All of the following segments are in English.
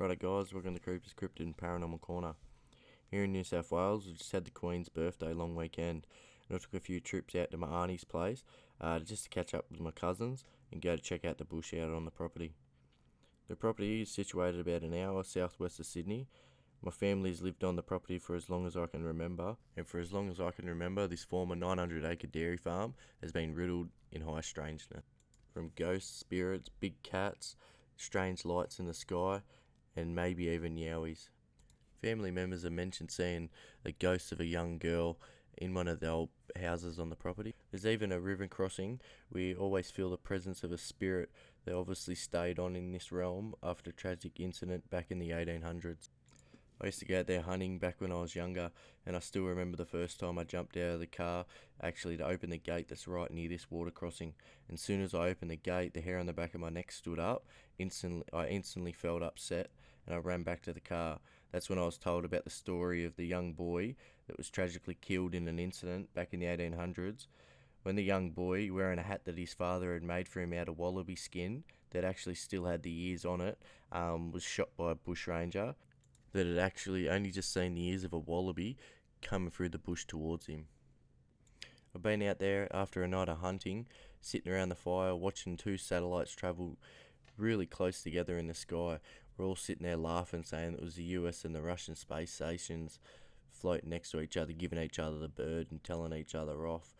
Righto guys, welcome to Cryptid and Paranormal Corner. Here in New South Wales, we just had the Queen's birthday long weekend, and I took a few trips out to my auntie's place just to catch up with my cousins and go to check out the bush out on the property. The property is situated about an hour southwest of Sydney. My family's lived on the property for as long as I can remember, and for as long as I can remember, this former 900-acre dairy farm has been riddled in high strangeness. From ghosts, spirits, big cats, strange lights in the sky, and maybe even yowies. Family members have mentioned seeing the ghost of a young girl in one of the old houses on the property. There's even a river crossing. We always feel the presence of a spirit that obviously stayed on in this realm after a tragic incident back in the 1800s. I used to go out there hunting back when I was younger, and I still remember the first time I jumped out of the car actually to open the gate that's right near this water crossing. And as soon as I opened the gate, the hair on the back of my neck stood up. I instantly felt upset, and I ran back to the car. That's when I was told about the story of the young boy that was tragically killed in an incident back in the 1800s. When the young boy, wearing a hat that his father had made for him out of wallaby skin that actually still had the ears on it, was shot by a bushranger that had actually only just seen the ears of a wallaby coming through the bush towards him. I've been out there after a night of hunting, sitting around the fire, watching two satellites travel really close together in the sky. We're all sitting there laughing, saying it was the US and the Russian space stations floating next to each other, giving each other the bird and telling each other off.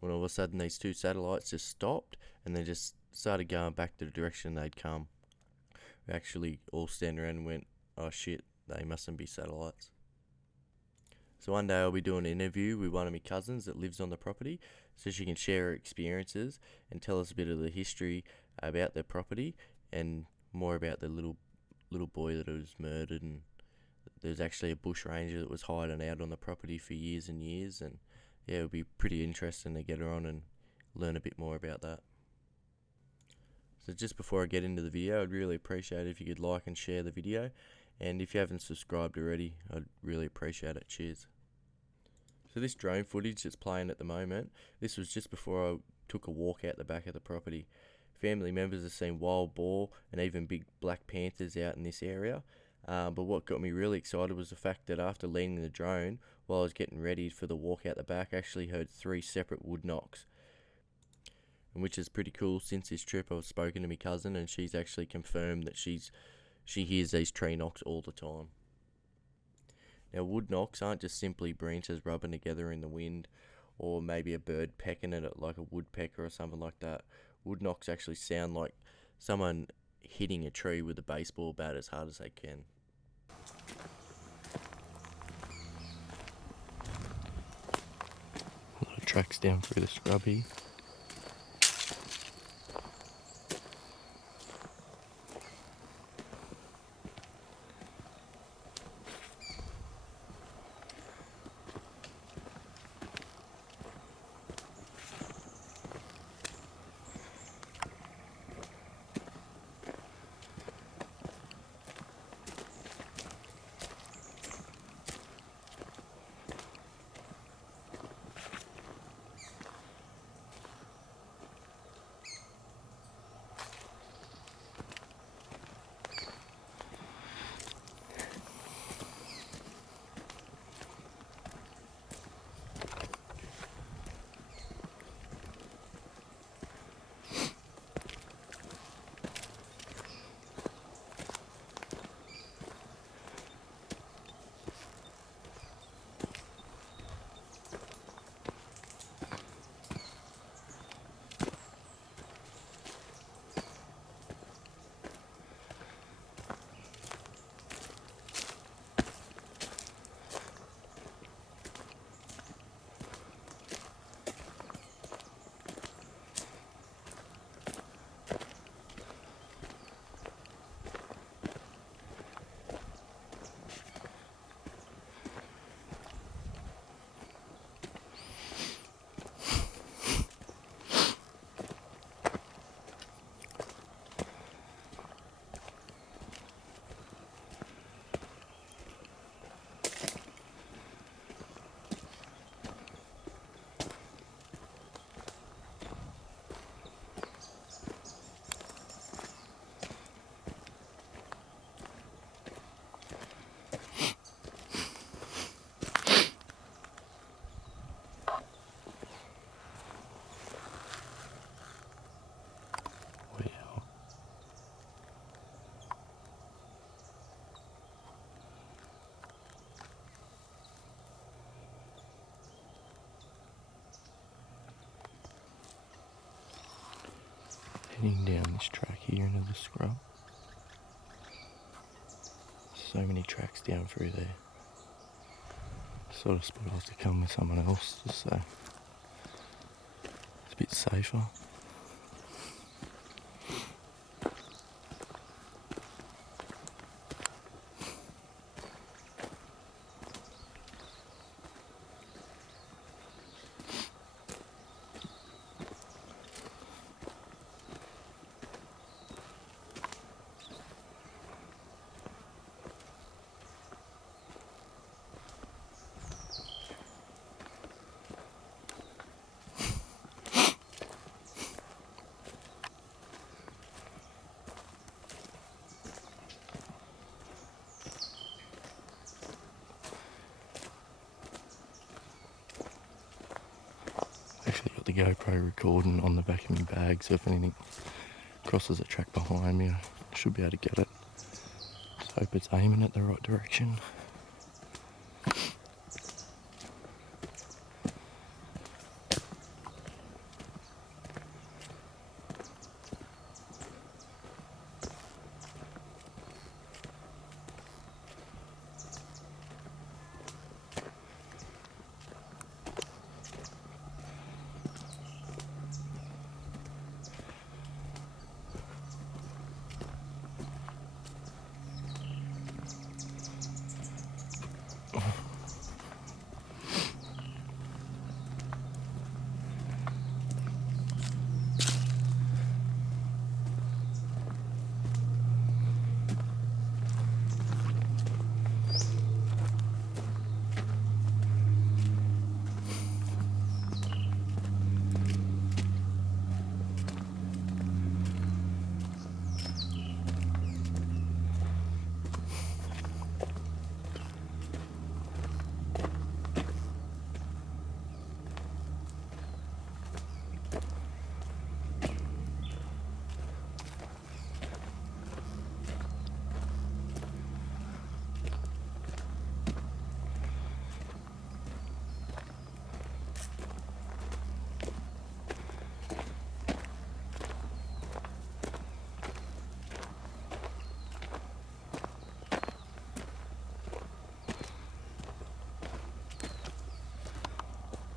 When all of a sudden these two satellites just stopped and they just started going back to the direction they'd come. We actually all stand around and went, oh shit, they mustn't be satellites. So one day I'll be doing an interview with one of my cousins that lives on the property, so she can share her experiences and tell us a bit of the history about their property and more about the little boy that was murdered. And there's actually a bush ranger that was hiding out on the property for years and years, and yeah, it would be pretty interesting to get her on and learn a bit more about that. So just before I get into the video, I'd really appreciate it if you could like and share the video. And if you haven't subscribed already, I'd really appreciate it. Cheers. So this drone footage that's playing at the moment, this was just before I took a walk out the back of the property. Family members have seen wild boar and even big black panthers out in this area. But what got me really excited was the fact that after landing the drone, while I was getting ready for the walk out the back, I actually heard 3 separate wood knocks. And which is pretty cool. Since this trip I've spoken to my cousin and she's actually confirmed that she hears these tree knocks all the time. Now wood knocks aren't just simply branches rubbing together in the wind or maybe a bird pecking at it like a woodpecker or something like that. Wood knocks actually sound like someone hitting a tree with a baseball bat as hard as they can. A lot of tracks down through the scrubby. heading down this track here into the scrub. So many tracks down through there. Sort of spot I have to come with someone else just so it's a bit safer. Actually got the GoPro recording on the back of my bag, so if anything crosses a track behind me, I should be able to get it. Just hope it's aiming at the right direction.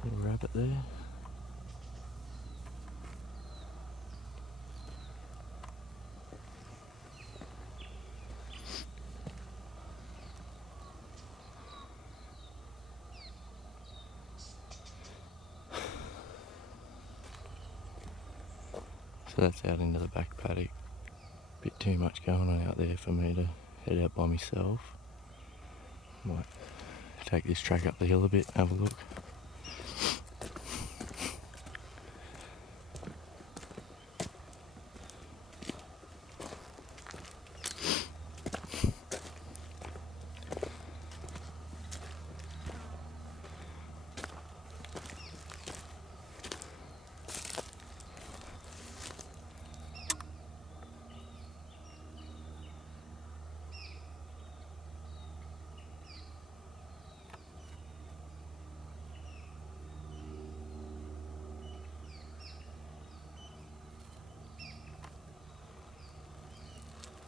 Little rabbit there. So that's out into the back paddock. Bit too much going on out there for me to head out by myself. Might take this track up the hill a bit, have a look.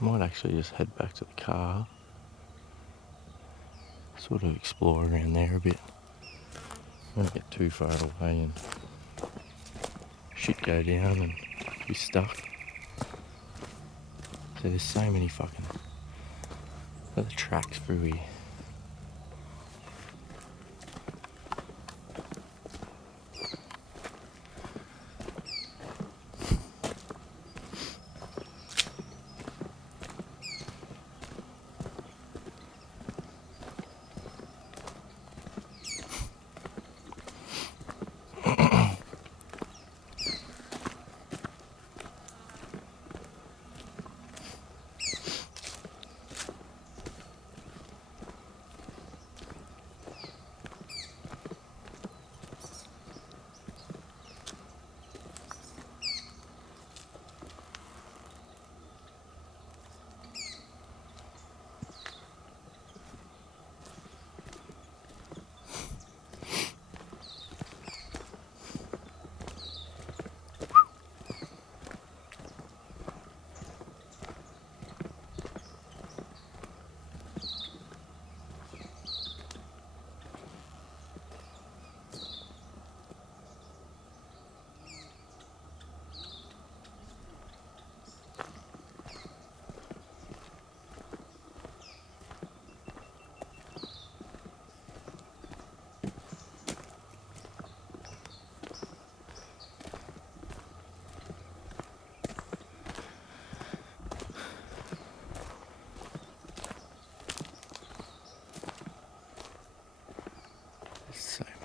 Might actually just head back to the car, sort of explore around there a bit. Don't get too far away and shit go down and be stuck. So there's so many fucking other tracks through here.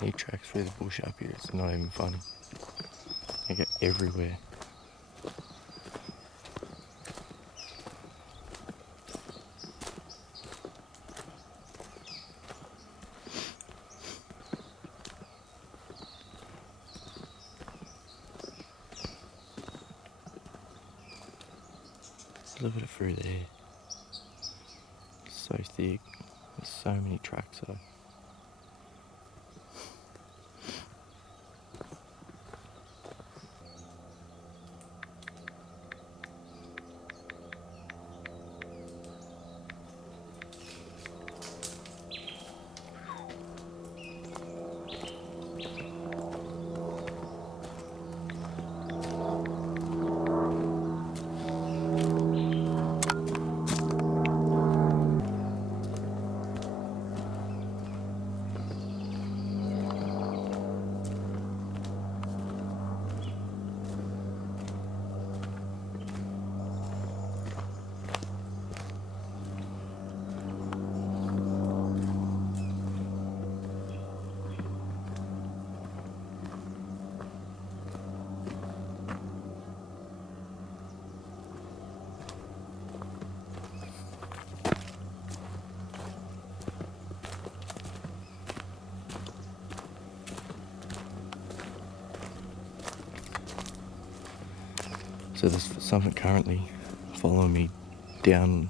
He tracks through the bush up here, it's not even funny. They go everywhere. Look at it through there. It's so thick. There's so many tracks though. So there's something currently following me down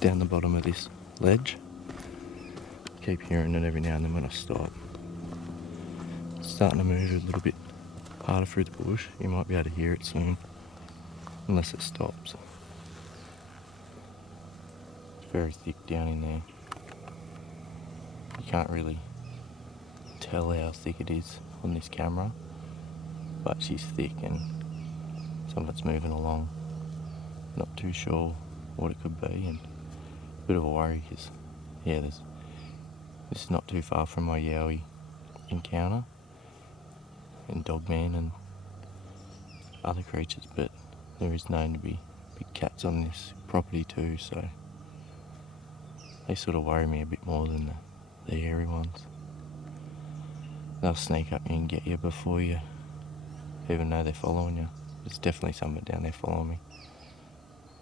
the bottom of this ledge. Keep hearing it every now and then when I stop. It's starting to move a little bit harder through the bush. You might be able to hear it soon, unless it stops. It's very thick down in there. You can't really tell how thick it is on this camera, but she's thick and some of it's moving along. Not too sure what it could be, and a bit of a worry because, yeah, this is not too far from my yowie encounter and dogman and other creatures, but there is known to be big cats on this property too, so they sort of worry me a bit more than the hairy ones. They'll sneak up you and get you before you even know they're following you. There's definitely something down there following me.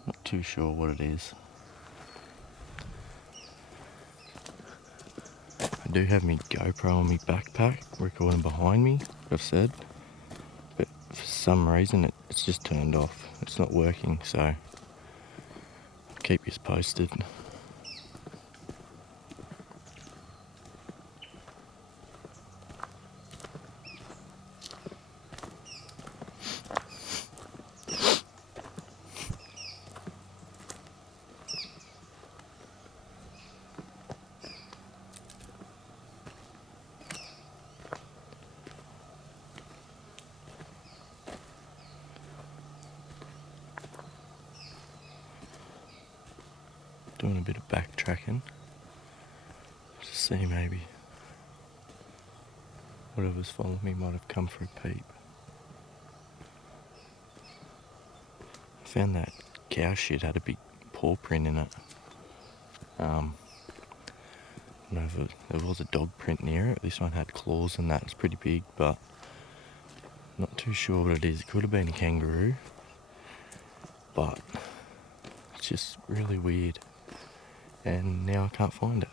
Not too sure what it is. I do have my GoPro on my backpack recording behind me, I've said, but for some reason it's just turned off. It's not working, so I'll keep you posted. Doing a bit of backtracking to see maybe whatever's following me might have come for a peep. I found that cow shit had a big paw print in it. I don't know if there was a dog print near it. This one had claws and that. It's pretty big, but not too sure what it is. It could have been a kangaroo, but it's just really weird. And now I can't find it.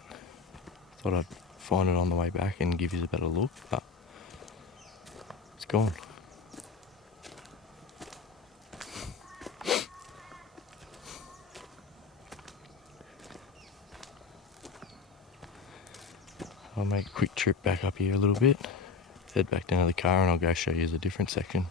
Thought I'd find it on the way back and give you a better look, but it's gone. I'll make a quick trip back up here a little bit, head back down to the car, and I'll go show you a different section.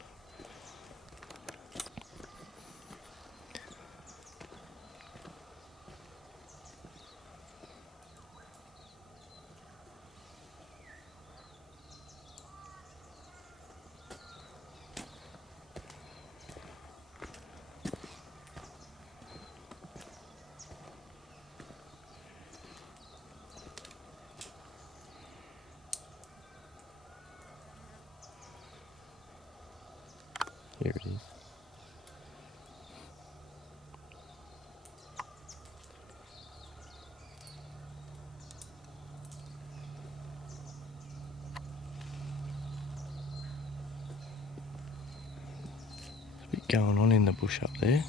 going on in the bush up there.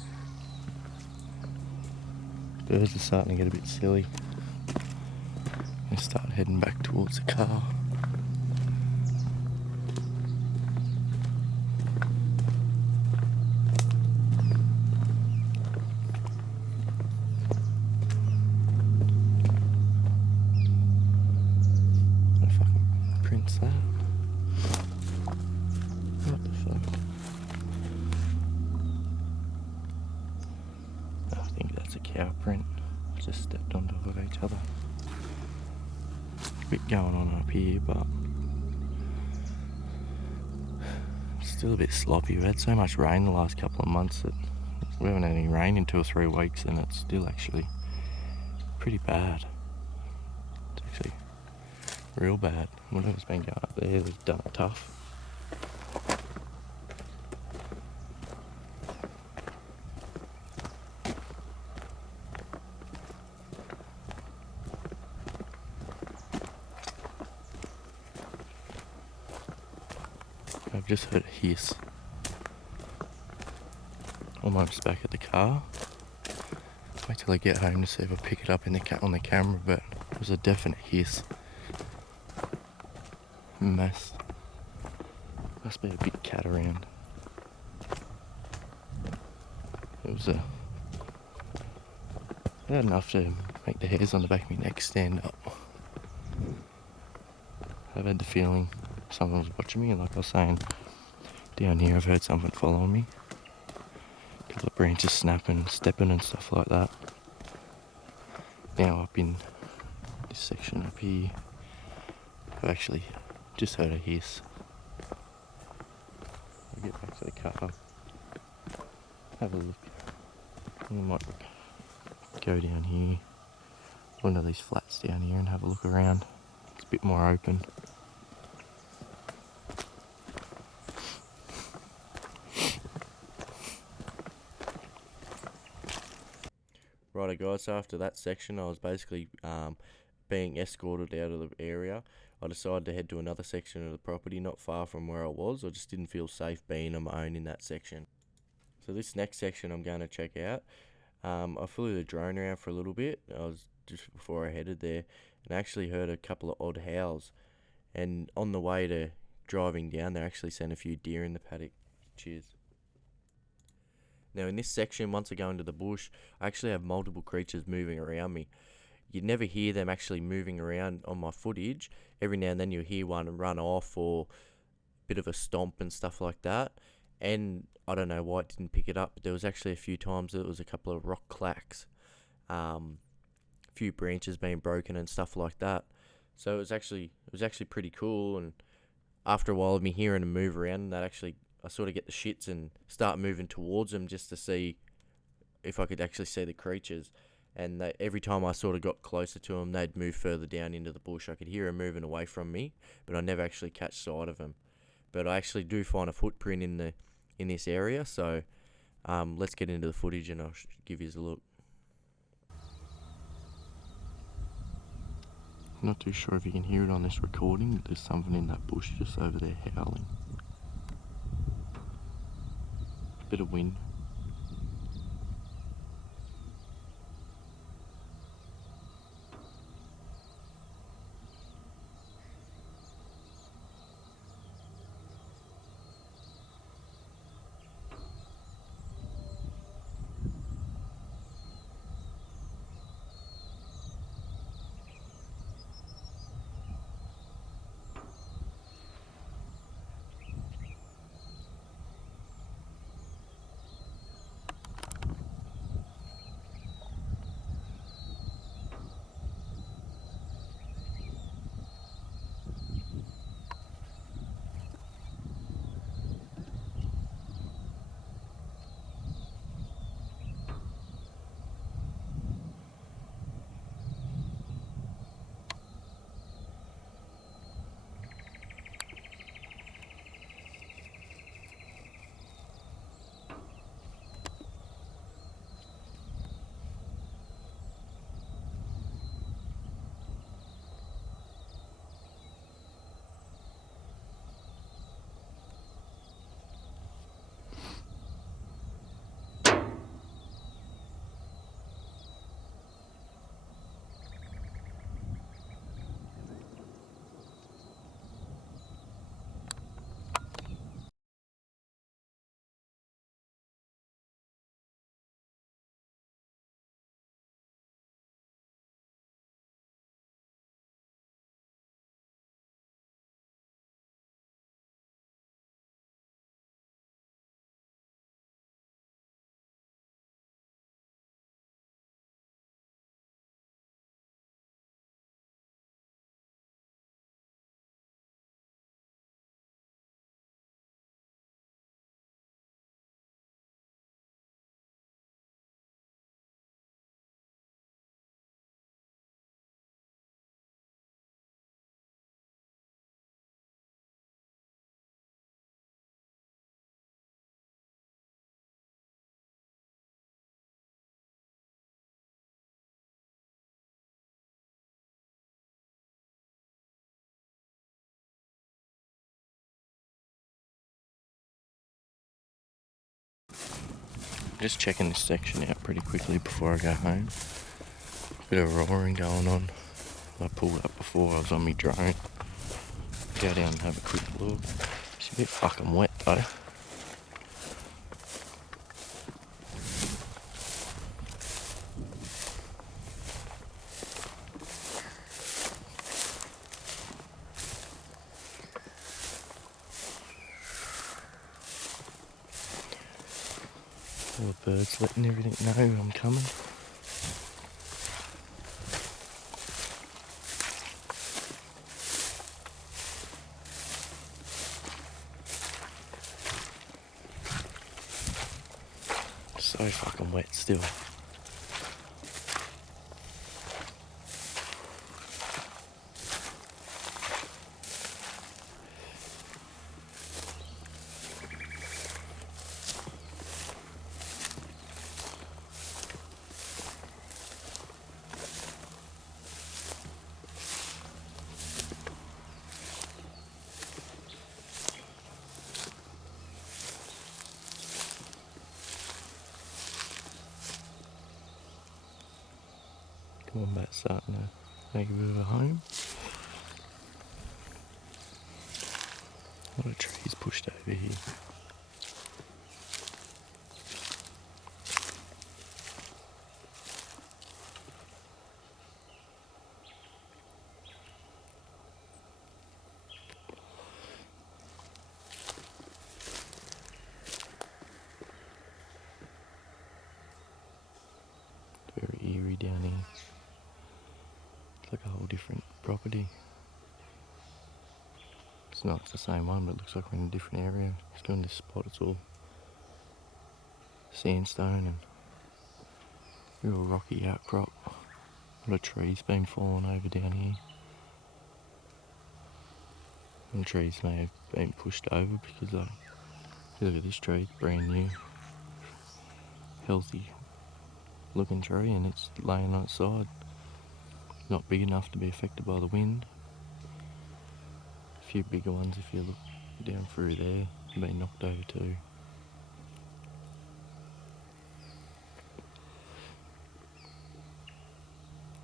Birds are starting to get a bit silly. I start heading back towards the car. I fucking prints that. What the fuck? I think that's a cow print. I just stepped on top of each other. A bit going on up here, but still a bit sloppy. We've had so much rain the last couple of months that we haven't had any rain in 2 or 3 weeks, and it's still actually pretty bad. It's actually real bad. Whatever's been going up there, they've done it tough. I've just heard a hiss. Almost back at the car. Wait till I get home to see if I pick it up in on the camera, but it was a definite hiss. Must be a big cat around. It was about enough to make the hairs on the back of my neck stand up. I've had the feeling someone was watching me, and like I was saying, down here I've heard something following me. A couple of branches snapping, stepping and stuff like that. Now up in this section up here, I've actually just heard a hiss. I'll get back to the car, have a look. I might go down here, one of these flats down here, and have a look around. It's a bit more open. Righto guys, so after that section I was basically being escorted out of the area. I decided to head to another section of the property not far from where I was. I just didn't feel safe being on my own in that section. So this next section I'm going to check out. I flew the drone around for a little bit. I was just before I headed there, and I actually heard a couple of odd howls. And on the way to driving down there, I actually seen a few deer in the paddock. Cheers. Now in this section, once I go into the bush, I actually have multiple creatures moving around me. You'd never hear them actually moving around on my footage. Every now and then you'll hear one run off or a bit of a stomp and stuff like that. And I don't know why it didn't pick it up, but there was actually a few times that it was a couple of rock clacks. A few branches being broken and stuff like that. So it was actually pretty cool, and after a while of me hearing them move around, I sort of get the shits and start moving towards them just to see if I could actually see the creatures. And every time I sort of got closer to them, they'd move further down into the bush. I could hear them moving away from me, but I never actually catch sight of them. But I actually do find a footprint in this area, so let's get into the footage and I'll give you a look. I'm not too sure if you can hear it on this recording, but there's something in that bush just over there howling. Bit of wind. Just checking this section out pretty quickly before I go home. Bit of roaring going on. I pulled up before, I was on my drone. Go down and have a quick look. It's a bit fucking wet though. All the birds letting everything know I'm coming. So fucking wet still. Come on, back starting to make a bit of a home. A lot of trees pushed over here. Very eerie down here. It's like a whole different property. It's not the same one, but it looks like we're in a different area. Let's go in this spot, it's all sandstone and real rocky outcrop. A lot of trees been falling over down here. And trees may have been pushed over because look at this tree, brand new, healthy looking tree, and it's laying on its side. Not big enough to be affected by the wind. A few bigger ones, if you look down through there, have been knocked over too.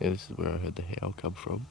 Yeah, this is where I heard the howl come from.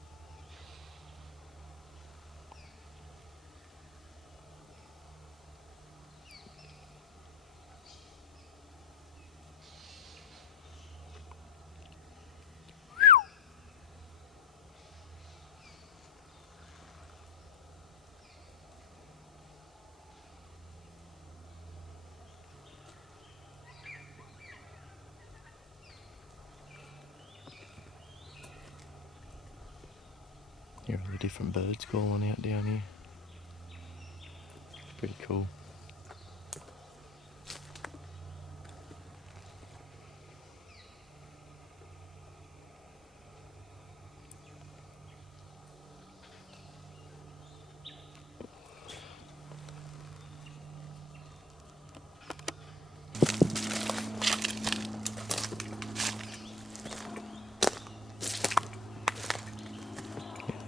Here are the different birds calling out down here. It's pretty cool.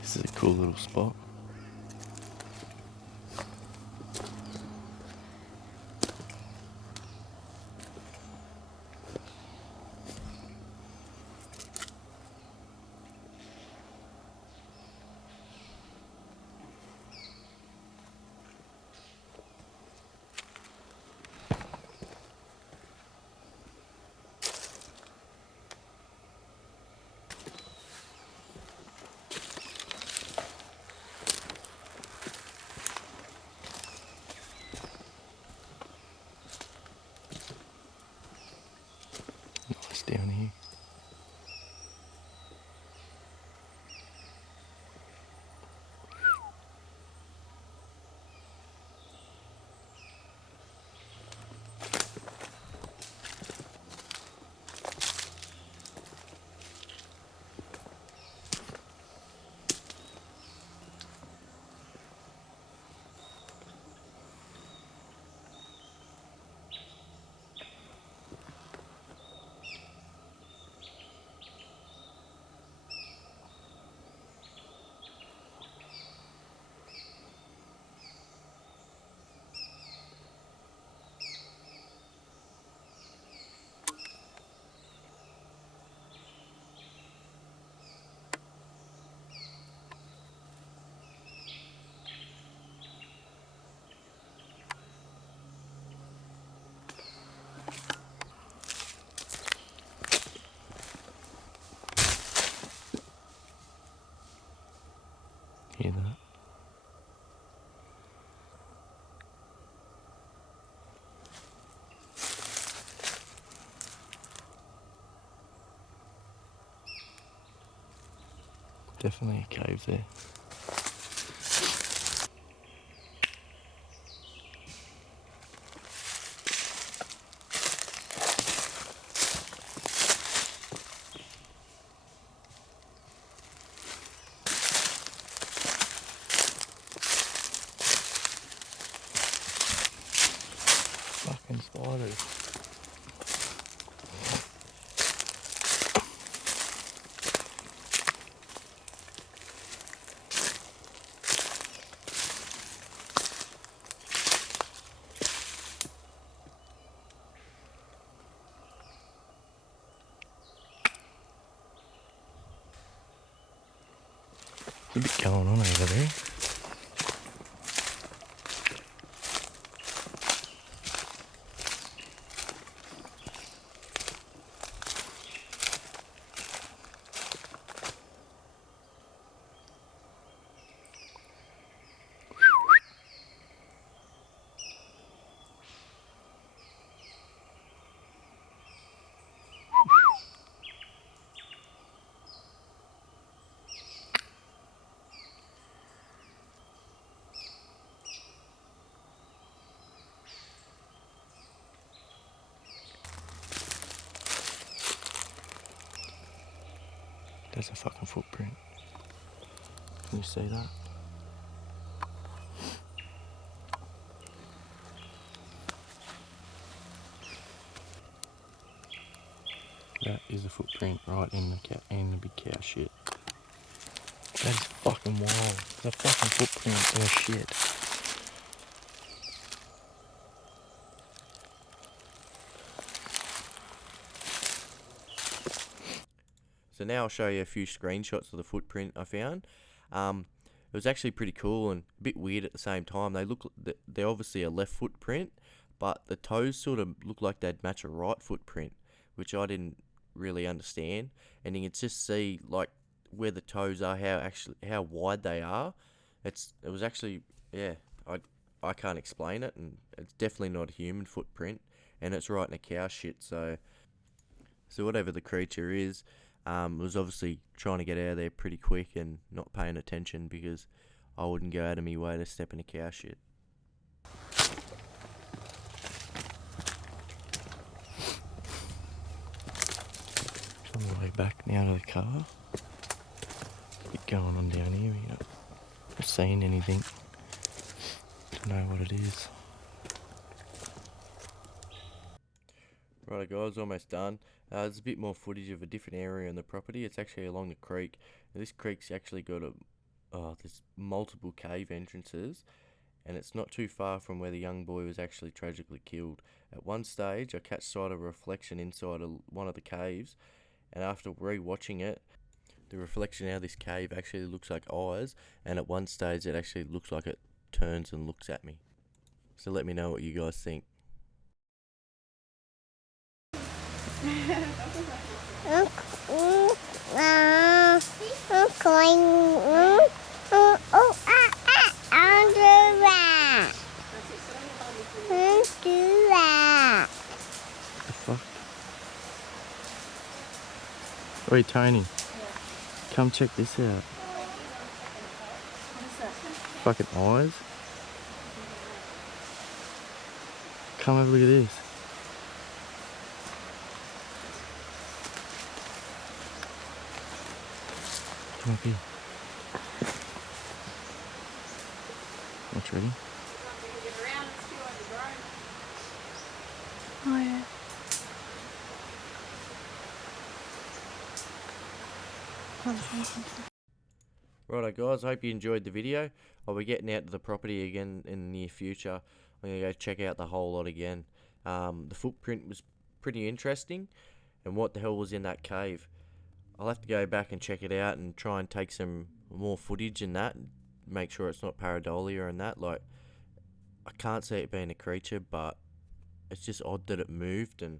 This is a cool little spot. hear that. Definitely a cave there. Fucking spiders. There's a bit going on over there. There's a fucking footprint. Can you see that? That is a footprint right in the big cow shit. That is fucking wild. There's a fucking footprint in a shit. So now I'll show you a few screenshots of the footprint I found. It was actually pretty cool and a bit weird at the same time. They're obviously a left footprint, but the toes sort of look like they'd match a right footprint, which I didn't really understand. And you can just see like where the toes are, how wide they are. It was actually, yeah, I can't explain it, and it's definitely not a human footprint, and it's right in a cow shit. So whatever the creature is, was obviously trying to get out of there pretty quick and not paying attention, because I wouldn't go out of my way to step in a cow shit. On the way back now to the car. A bit going on down here, you know. Not seeing anything. Don't know what it is. Right guys, almost done. There's a bit more footage of a different area in the property. It's actually along the creek. Now, this creek's actually got there's multiple cave entrances, and it's not too far from where the young boy was actually tragically killed. At one stage, I catch sight of a reflection inside one of the caves, and after re-watching it, the reflection out of this cave actually looks like eyes, and at one stage it actually looks like it turns and looks at me. So let me know what you guys think. The fuck? Oi, Tony. Come check this out. Fucking eyes. Come have a look at this. Come up here. Watch, ready? Oh yeah. Righto guys, I hope you enjoyed the video. I'll be getting out to the property again in the near future. I'm going to go check out the whole lot again. The footprint was pretty interesting, and what the hell was in that cave? I'll have to go back and check it out and try and take some more footage in that, and make sure it's not pareidolia and that. Like, I can't see it being a creature, but it's just odd that it moved. And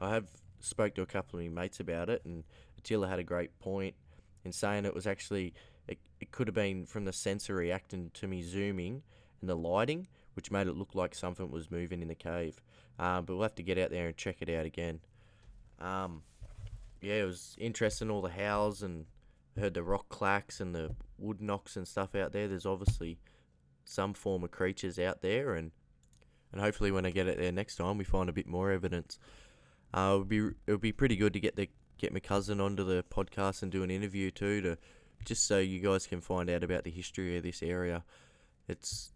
I have spoke to a couple of my mates about it, and Attila had a great point in saying it was actually it could have been from the sensor reacting to me zooming and the lighting, which made it look like something was moving in the cave. But we'll have to get out there and check it out again. Yeah, it was interesting, all the howls, and I heard the rock clacks and the wood knocks and stuff out there. There's obviously some form of creatures out there, and hopefully when I get it there next time, we find a bit more evidence. It would be pretty good to get my cousin onto the podcast and do an interview too, to just so you guys can find out about the history of this area. It's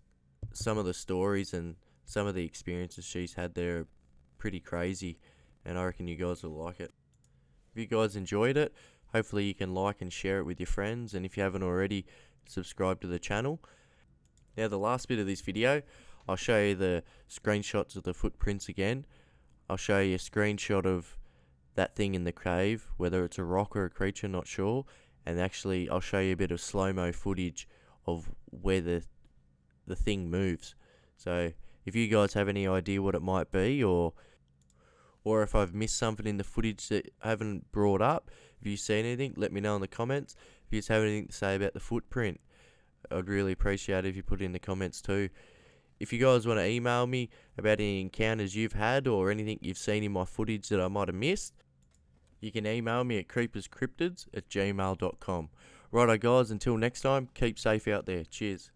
some of the stories and some of the experiences she's had there are pretty crazy, and I reckon you guys will like it. If you guys enjoyed it, hopefully you can like and share it with your friends, and if you haven't already, subscribe to the channel. Now, the last bit of this video, I'll show you the screenshots of the footprints again. I'll show you a screenshot of that thing in the cave, whether it's a rock or a creature, not sure. And actually, I'll show you a bit of slow-mo footage of where the thing moves. So, if you guys have any idea what it might be, or if I've missed something in the footage that I haven't brought up, if you've seen anything, let me know in the comments. If you just have anything to say about the footprint, I'd really appreciate it if you put it in the comments too. If you guys want to email me about any encounters you've had or anything you've seen in my footage that I might have missed, you can email me at creeperscryptids@gmail.com. Righto guys, until next time, keep safe out there. Cheers.